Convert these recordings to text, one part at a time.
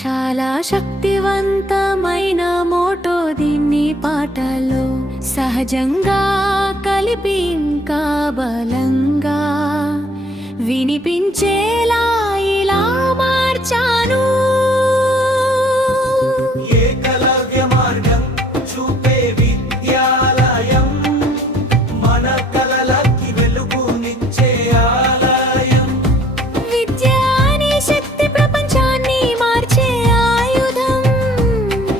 చాలా శక్తివంతమైన మోటో దీన్ని పాటలో సహజంగా కలిపి ఇంకా బలంగా వినిపించేలా ఇలా మార్చాను. ఏకలవ్య మార్గం చూపే విద్యాలయం, మన కలలకి వెలుగునిచ్చే ఆలయం. విద్య అనే శక్తి ప్రపంచాన్ని మార్చే ఆయుధం,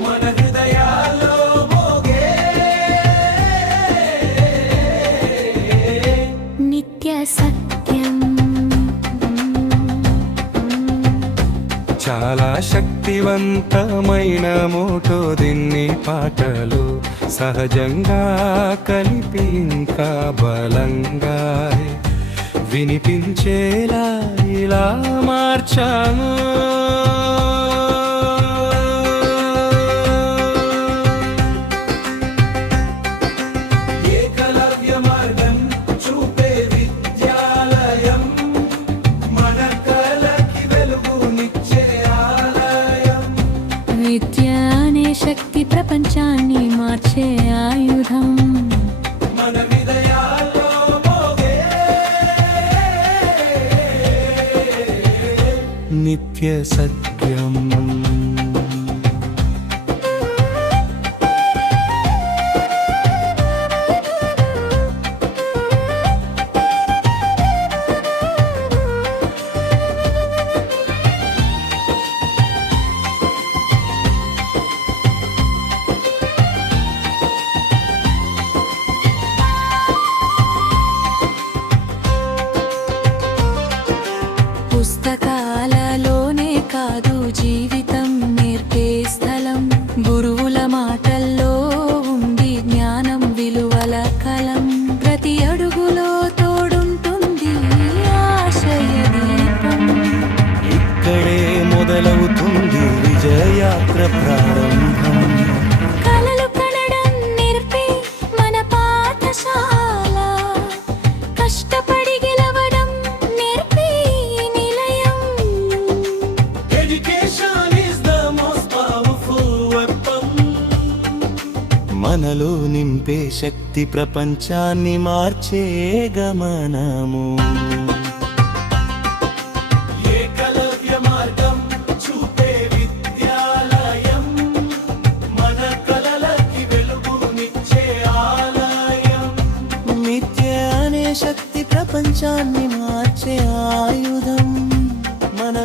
మన హృదయాల్లో మోగే నిత్య సత్యం. చాలా శక్తివంతమైన మోటో దీన్ని పాటలు సహజంగా కలిపి ఇంకా బలంగా వినిపించేలా ఇలా మార్చాను. ఏకలవ్య మార్గం చూపే విద్యాలయం, మన కలకి వెలుగునిచ్చే ఆలయం. విద్య అనే శక్తి ప్రపంచాన్ని మార్చే ఆయుధం, మన హృదయాల్లో మోగే నిత్య సత్యం. పుస్తకాలలోనే కాదు జీవితం నేర్పే స్థలం, గురువుల మాటల్లో ఉంది జ్ఞానం విలువల కలం. ప్రతి అడుగులో తోడుంటుంది ఆశయ దీపం, ఇక్కడే మొదలవుతుంది విజయయాత్ర ప్రారంభం. కలలు కనడం నేర్పే మన పాఠశాల, కష్టపడి గెలవడం నేర్పే నిలయం. Education is the most powerful weapon. మనలో నింపే శక్తి ప్రపంచాన్ని మార్చే గమనము. ఏకలవ్య మార్గం చూపే విద్యాలయం, మన కలలకి వెలుగునిచ్చే ఆలయం. నిత్య అనే శక్తి ప్రపంచాన్ని మార్చే ఆయుధం, మన